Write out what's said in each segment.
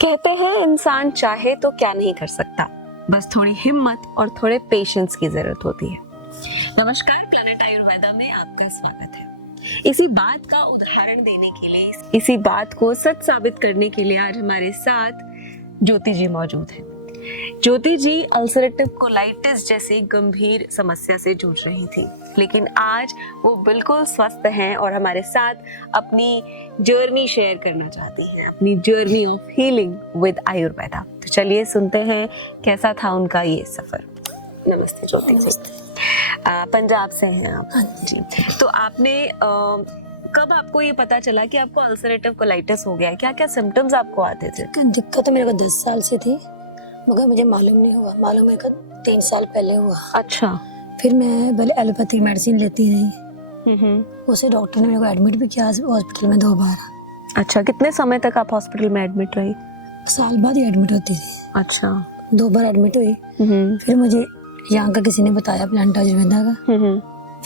कहते हैं इंसान चाहे तो क्या नहीं कर सकता, बस थोड़ी हिम्मत और थोड़े पेशेंस की जरूरत होती है। नमस्कार, प्लैनेट आयुर्वेदा में आपका स्वागत है। इसी बात का उदाहरण देने के लिए, इसी बात को सच साबित करने के लिए आज हमारे साथ ज्योति जी मौजूद हैं। ज्योति जी अल्सरेटिव कोलाइटिस जैसी गंभीर समस्या से जूझ रही थी, लेकिन आज वो बिल्कुल स्वस्थ हैं और हमारे साथ अपनी जर्नी शेयर करना चाहती हैं, अपनी journey of healing with Ayurveda. तो चलिए सुनते हैं कैसा था उनका ये सफर। नमस्ते ज्योति जी। पंजाब से हैं आप? जी। तो आपने कब आपको ये पता चला कि आपको अल्सरेटिव कोलाइटिस हो गया है? क्या क्या सिम्टम्स आपको आते थे? दिक्कत तो मेरे को 10 साल से थी, मगर मुझे मालूम नहीं हुआ। मालूम है कि 3 साल पहले हुआ। अच्छा। फिर मैं पहले एलोपैथिक मेडिसिन लेती रही। उसे डॉक्टर ने मेरे को एडमिट भी किया हॉस्पिटल में 2 बार। अच्छा, कितने समय तक आप हॉस्पिटल में एडमिट रही? साल बाद ही एडमिट होती थी। अच्छा। 2 बार एडमिट हुई। फिर मुझे यहाँ का किसी ने बताया प्लांट आयुर्वेदा का।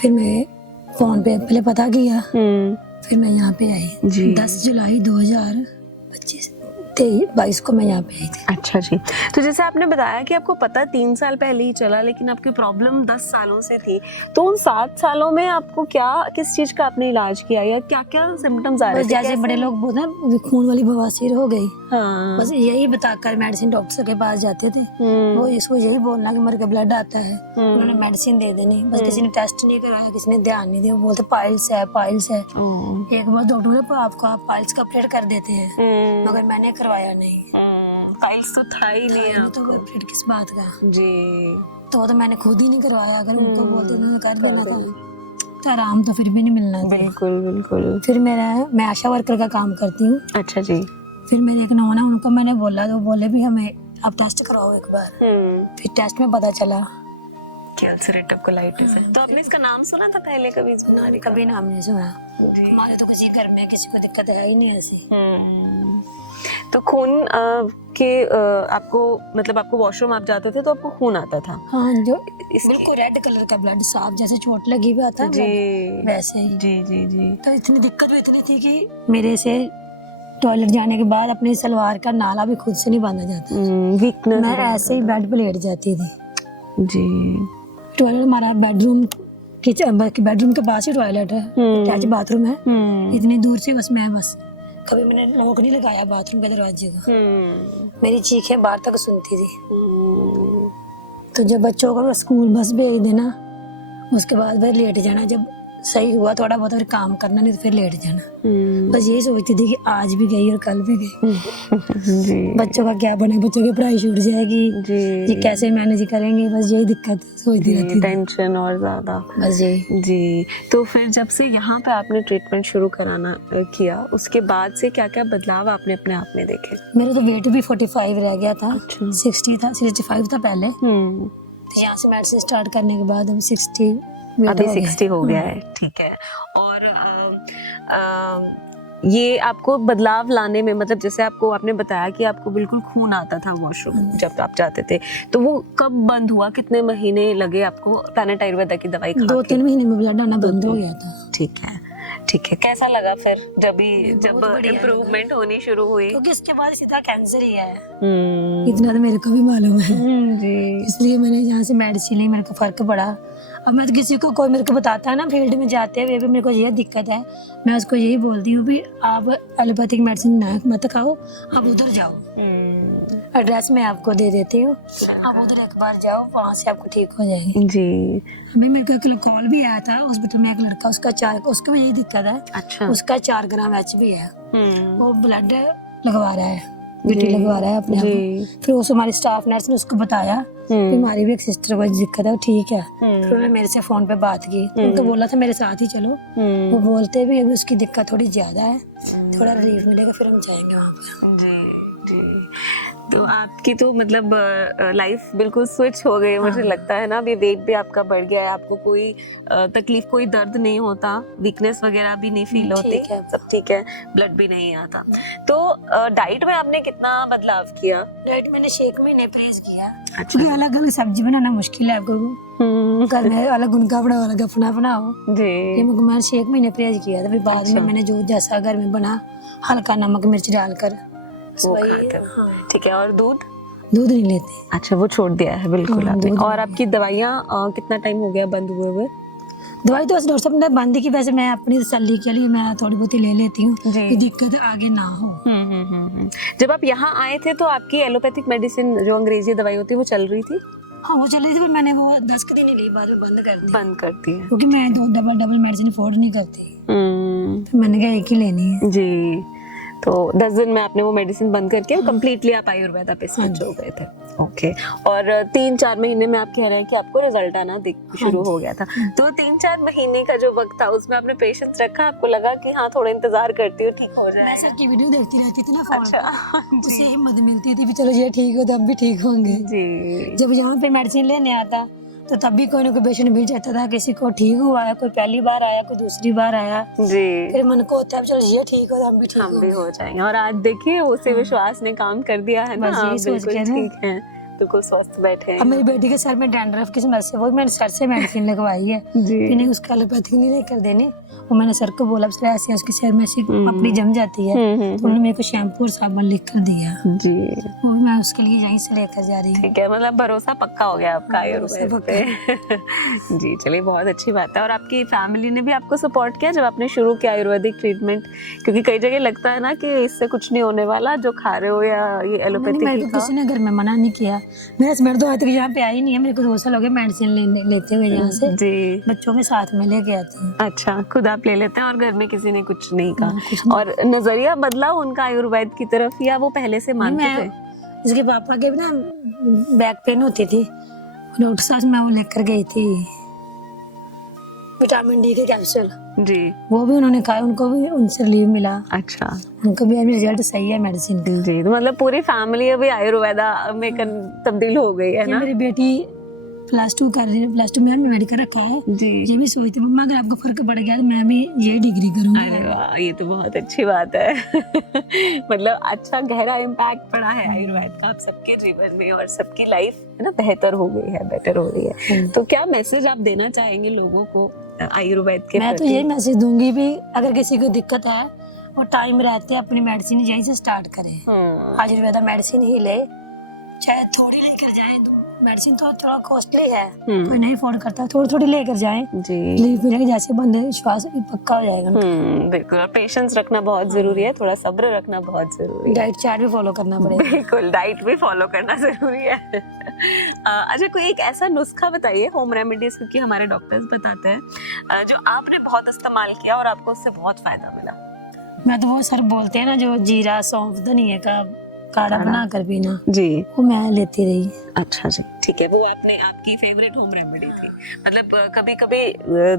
फिर मैं फोन पे पहले पता किया, फिर मैं यहाँ पे आई। 10 जुलाई 2022 को मैं यहाँ पे आई थी। अच्छा जी। तो जैसे आपने बताया कि आपको पता 3 साल पहले ही चला, लेकिन आपकी प्रॉब्लम 10 सालों से थी, तो उन 7 सालों में आपको किस चीज का आपने इलाज किया या क्या क्या सिम्टम्स आ रहे थे? जैसे बड़े लोग बोलते हैं खून वाली बवासीर हो गई। हाँ। बस यही बताकर मेडिसिन डॉक्टर के पास जाते थे। वो इसको यही बोलना कि मेरे को ब्लड आता है, उन्होंने मेडिसिन दे देनी। बस किसी ने टेस्ट नहीं कराया, किसी ने ध्यान नहीं दिया। वो बोलते पाइल्स है, पाइल्स है। एक बार डॉक्टर ने आपको आप पाइल्स का ऑपरेट कर देते हैं, मगर मैंने करवाया नहीं। पाइल्स तो था ही नहीं, तो ऑपरेट किस बात का जी। तो मैंने खुद ही नहीं करवाया। अगर उनको बोलते ना कर देना था तो आराम तो फिर भी नहीं मिलना था। बिल्कुल बिल्कुल। फिर मैं आशा वर्कर का काम करती हूँ। अच्छा जी। फिर मेरे एक नौना, उनको मैंने बोला तो बोले भी हमें आप टेस्ट कराओ एक बार। फिर टेस्ट में पता चला कि अल्सरेटिव कोलाइटिस है। तो आपने इसका नाम सुना था पहले? कभी सुना नहीं? कभी नाम नहीं सुना। हमारे तो किसी घर में किसी को दिक्कत है ही नहीं ऐसी। तो खून आपको मतलब आपको वॉशरूम आप जाते थे तो आपको खून आता था? हाँ, जो बिल्कुल रेड कलर का ब्लड, साफ जैसे चोट लगी हुई आता है जी, वैसे ही। जी जी जी। तो इतनी दिक्कत भी इतनी थी कि मेरे से टॉयलेट जाने के बाद अपनी सलवार का नाला भी खुद से नहीं बांधा जाता। वीकनेस। मैं ऐसे ही बेड पे लेट जाती थी जी। टॉयलेट हमारा बेडरूम के पास ही टॉयलेट है, अटैच बाथरूम है। इतनी दूर से बस कभी मैंने लॉक नहीं लगाया बाथरूम के दरवाजे का। मेरी चीखें बाहर तक सुनती थी। तो जब बच्चों को स्कूल बस भेज देना, उसके बाद फिर लेट जाना। जब सही हुआ थोड़ा बहुत फिर काम करना, नहीं तो फिर लेट जाना। बस यही सोचती थी कि आज भी गई और कल भी गई। बच्चों का क्या बने, बच्चों की पढ़ाई छूट जाएगी, ये कैसे मैनेज करेंगे, बस यही दिक्कत सोचती रहती थी। टेंशन और ज्यादा। बस यही जी। तो फिर जब से यहाँ पे आपने ट्रीटमेंट शुरू कराना किया, उसके बाद से क्या क्या बदलाव आपने अपने आप में देखे? मेरा तो वेट भी 45 रह गया था। 60 था, 65 था पहले। तो यहाँ से मेडिसिन स्टार्ट करने के बाद अभी 60 हो गया है। ठीक है। और ये आपको बदलाव लाने में, मतलब जैसे आपने बताया कि आपको बिल्कुल खून आता था वॉशरूम जब आप जाते थे, तो वो कब बंद हुआ? कितने महीने लगे आपको प्लैनेट आयुर्वेदा की दवाई खा के? 2-3 महीने में ब्लड आना बंद हो गया था। ठीक है, ठीक है। कैसा लगा फिर जब इम्प्रूवमेंट होनी शुरू हुई? क्योंकि इसके बाद सीधा कैंसर ही है। इतना तो मेरे को भी मालूम है जी। इसलिए मैंने यहाँ से मेडिसिन ली, मेरे को फर्क पड़ा। अब मैं तो किसी को, कोई मेरे को बताता है ना फील्ड में जाते हुए भी मेरे को ये दिक्कत है, मैं उसको यही बोलती हूँ भी आप एलोपैथिक मेडिसिन मत खाओ, आप उधर जाओ। एड्रेस मैं आपको दे देती हूँ, आप उधर एक बार जाओ, वहाँ से आपको ठीक हो जाएगी जी। अभी मेरे को कॉल भी आया था हॉस्पिटल में, एक लड़का, उसको भी यही दिक्कत है। अच्छा। उसका 4 ग्राम HB है, वो ब्लड लगवा रहा है, बीटी लगवा रहा है अपने आप। फिर उस हमारी स्टाफ नर्स ने उसको बताया कि हमारी भी एक सिस्टर को दिक्कत है, वो ठीक है। फिर उन्होंने मेरे से फोन पे बात की, उनको बोला था मेरे साथ ही चलो। वो बोलते भी अभी उसकी दिक्कत थोड़ी ज्यादा है, थोड़ा रिलीफ मिलेगा फिर हम जाएंगे वहाँ पे। जी जी। तो आपकी तो मतलब लाइफ बिल्कुल स्विच हो गई, मुझे लगता है ना। अभी वेट भी आपका बढ़ गया है, आपको कोई तकलीफ, कोई दर्द नहीं होता, वीकनेस वगैरह भी नहीं फील होती, ठीक है। सब ठीक है, ब्लड भी नहीं आता। तो डाइट में आपने कितना बदलाव किया? डाइट मैंने 6 महीने परहेज किया, अच्छा। क्योंकि अलग अलग सब्जी बनाना मुश्किल है आपको, घर में अलग उनका बनाओ अलग अपना बनाओ जी। ये मैंने 6 महीने परहेज किया था। फिर बाद में मैंने जो जैसा घर में बना हल्का नमक मिर्च डालकर वो वही, खाते हैं। हाँ। ठीक है। और दूध? दूध नहीं लेते। अच्छा, वो छोड़ दिया है बिल्कुल हाँ, आपने। दूध और नहीं आपकी दवाइयाँ कितना टाइम हो गया बंद हुए हुए? दवाई तो वैसे डॉक्टर साहब ने बंद की, वैसे मैं अपनी तसल्ली के लिए मैं थोड़ी बहुत ही ले लेती हूँ जी। कि दिक्कत आगे ना हो। जब आप यहाँ आए थे तो आपकी एलोपैथिक मेडिसिन जो अंग्रेजी दवाई होती है वो चल रही थी? हाँ वो चल रही थी, पर मैंने वो 10 दिन ही ली, बाद में बंद कर दी है क्योंकि मैं दो डबल मेडिसिन अफोर्ड नहीं करती, हम्म, तो मैंने कहा एक ही लेनी है। जी। तो 10 दिन में आपने वो मेडिसिन बंद करके कंप्लीटली आप आयुर्वेदा पे स्विच हो गए थे। ओके। और 3-4 महीने में आप कह रहे हैं कि आपको रिजल्ट आना शुरू हो गया था। तो 3-4 महीने का जो वक्त था उसमें आपने पेशेंस रखा? आपको लगा कि हाँ थोड़ा इंतजार करती हूँ, ठीक हो जाएगा? मैं सर की वीडियो देखती रहती थी ना फोन अच्छा। पर, उससे हिम्मत मिलती थी कि चलो ये ठीक हो तो हम भी ठीक होंगे। जी। जब यहाँ पे मेडिसिन लेने आता तो तब भी कोई ना कोई पेशेंट मिल जाता था, किसी को ठीक हुआ है, कोई पहली बार आया, कोई दूसरी बार आया। जी। फिर मन को होता है चलो ये ठीक हो तो हम भी ठीक हम भी हो जाएंगे। और आज देखिए उसी विश्वास ने काम कर दिया है ना, बस यही सोच बिल्कुल के ना। ठीक है, बिल्कुल स्वस्थ बैठे अब हैं। मेरी बेटी के सर में डैंड्रफ की समस्या, वो मैंने सर से मेडिसिन लगवाई है जी। कि नहीं उसका एलोपैथिक नहीं लेकर देने। वो मैंने सर को बोला सर ऐसे उसके सर में ऐसी पपड़ी जम जाती है, तो उन्होंने मेरे को शैम्पू और साबुन लिख कर दिया। जी। वो भी मैं उसके लिए यहीं से लेकर जा रही हूँ। ठीक है, मतलब भरोसा पक्का हो गया आपका आयुर्वेद भरोसा पे। जी चलिए, बहुत अच्छी बात है। और आपकी फैमिली ने भी आपको सपोर्ट किया जब आपने शुरू किया आयुर्वेदिक ट्रीटमेंट? क्योंकि कई जगह लगता है ना कि इससे कुछ नहीं होने वाला जो खा रहे हो, या ये एलोपैथिक मेरे को किसी ने घर में मना नहीं किया। मेरा हस्बैंड तो आज तक यहाँ पे आई नहीं है, मेरे को 2 साल हो गए मेडिसिन लेते हुए यहाँ से। जी। बच्चों के साथ में लेके आते हैं। अच्छा, खुद आप ले लेते हैं और घर में किसी ने कुछ नहीं कुछ कहा? और नजरिया बदला उनका आयुर्वेद की तरफ, या वो पहले से मानते थे? इसके पापा के भी ना बैक पेन होती थी, डॉक्टर साहब मैं वो लेकर गई थी विटामिन डी के कैप्सूल। जी। वो भी उन्होंने खाया, उनको भी उनसे रिलीफ मिला। अच्छा। उनको भी अभी रिजल्ट सही है मेडिसिन का। जी, तो मतलब पूरी फैमिली अभी आयुर्वेदा में तब्दील हो गई है ना? मेरी बेटी +2 कर रही है, +2 में मेडिकल रखा है जी। ये भी सोचती मम्मा अगर आपको फर्क पड़ गया तो मैं भी ये डिग्री करूंगी। अरे वाह, ये तो बहुत अच्छी बात है। मतलब अच्छा गहरा इम्पैक्ट पड़ा है आयुर्वेद का आप सबके जीवन में, और सबकी लाइफ है ना बेहतर हो गई है, बेटर हो रही है। तो क्या मैसेज आप देना चाहेंगे लोगों को आयुर्वेद के? मैं तो यही मैसेज दूंगी भी अगर किसी को दिक्कत है वो टाइम रहते अपनी मेडिसिन यहीं से स्टार्ट करे। आयुर्वेदा मेडिसिन ही ले, चाहे थोड़ी लेकर जाए, मेडिसिन तो थोड़ा कॉस्टली है, कोई नहीं अफोर्ड करता, थोड़ी थोड़ी लेकर जाएं जी, लेकर जैसे बंदे विश्वास पक्का हो जाएगा। बिल्कुल। और पेशेंस रखना बहुत जरूरी है, थोड़ा सब्र रखना बहुत जरूरी है। डाइट चार्ट भी फॉलो करना पड़ेगा। बिल्कुल, डाइट भी फॉलो करना जरूरी है। अच्छा, कोई एक ऐसा नुस्खा बताइए, होम रेमेडीज, क्योंकि हमारे डॉक्टर्स बताते हैं, जो आपने बहुत इस्तेमाल किया और आपको उससे बहुत फायदा मिला। मैं तो वो सर बोलते हैं ना जो जीरा सौंफ धनिया का काढ़ा बना कर पीना जी, वो मैं लेती रही। अच्छा जी, ठीक है। वो आपने आपकी फेवरेट होम रेमेडी थी? मतलब कभी कभी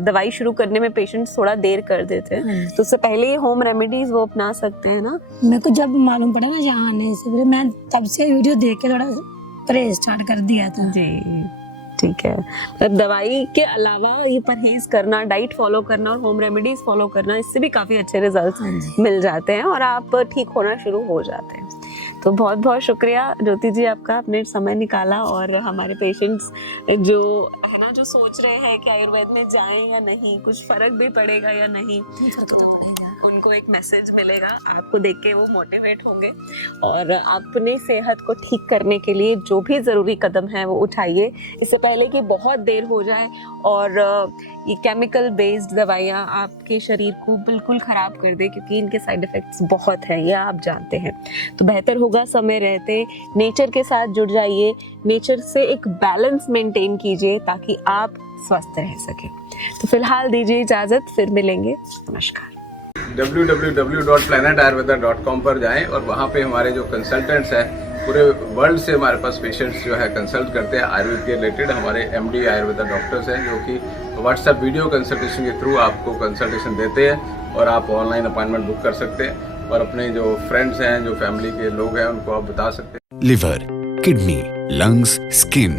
दवाई शुरू करने में पेशेंट्स थोड़ा देर कर देते हैं, तो उससे पहले ही होम रेमेडीज वो अपना सकते हैं ना? मेरे को जब मालूम पड़ा ना यहाँ आने से पहले, मैं तब से वीडियो देख के थोड़ा परहेज स्टार्ट कर दिया था। जी, ठीक है। मतलब दवाई के अलावा ये परहेज करना, डाइट फॉलो करना और होम रेमेडीज फॉलो करना, इससे भी काफी अच्छे रिजल्ट्स मिल जाते हैं और आप ठीक होना शुरू हो जाते हैं। तो बहुत बहुत शुक्रिया ज्योति जी आपका, आपने समय निकाला और हमारे पेशेंट्स जो है ना, जो सोच रहे हैं कि आयुर्वेद में जाएं या नहीं, कुछ फर्क भी पड़ेगा या नहीं, फर्क तो पड़ेगा, उनको एक मैसेज मिलेगा, आपको देख के वो मोटिवेट होंगे और अपनी सेहत को ठीक करने के लिए जो भी ज़रूरी कदम है वो उठाइए, इससे पहले कि बहुत देर हो जाए और ये केमिकल बेस्ड दवाइयाँ आपके शरीर को बिल्कुल ख़राब कर दे, क्योंकि इनके साइड इफ़ेक्ट्स बहुत हैं, ये आप जानते हैं। तो बेहतर होगा समय रहते नेचर के साथ जुड़ जाइए, नेचर से एक बैलेंस मेंटेन कीजिए ताकि आप स्वस्थ रह सकें। तो फिलहाल दीजिए इजाज़त, फिर मिलेंगे, नमस्कार। www.planetayurveda.com पर जाएं और वहाँ पे हमारे जो कंसल्टेंट्स हैं पूरे वर्ल्ड से हमारे पास पेशेंट्स जो है कंसल्ट करते हैं आयुर्वेद के रिलेटेड। हमारे MD आयुर्वेदा डॉक्टर्स हैं जो कि व्हाट्सएप वीडियो कंसल्टेशन के थ्रू आपको कंसल्टेशन देते हैं और आप ऑनलाइन अपॉइंटमेंट बुक कर सकते हैं और अपने जो फ्रेंड्स हैं, जो फैमिली के लोग हैं, उनको आप बता सकते हैं। लिवर, किडनी, लंग्स, स्किन,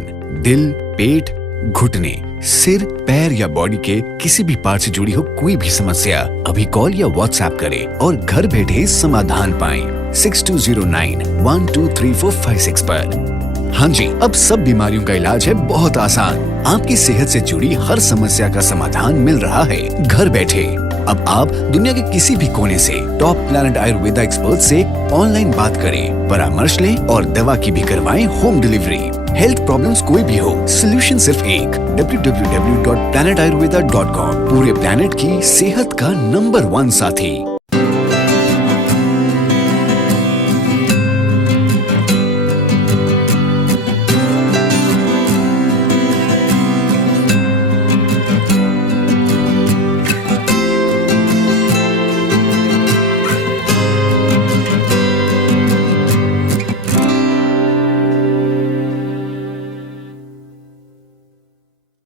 दिल, पेट, घुटने, सिर, पैर या बॉडी के किसी भी पार्ट से जुड़ी हो कोई भी समस्या अभी कॉल या व्हाट्सएप करें और घर बैठे समाधान पाएं 6209123456 पर। हाँ जी, अब सब बीमारियों का इलाज है बहुत आसान। आपकी सेहत से जुड़ी हर समस्या का समाधान मिल रहा है घर बैठे। अब आप दुनिया के किसी भी कोने से टॉप प्लैनेट आयुर्वेदा एक्सपर्ट से ऑनलाइन बात करें, परामर्श लें और दवा की भी करवाएं होम डिलीवरी। हेल्थ प्रॉब्लम्स कोई भी हो, सोल्यूशन सिर्फ एक, www.planetayurveda.com। पूरे प्लैनेट की सेहत का नंबर 1 साथी।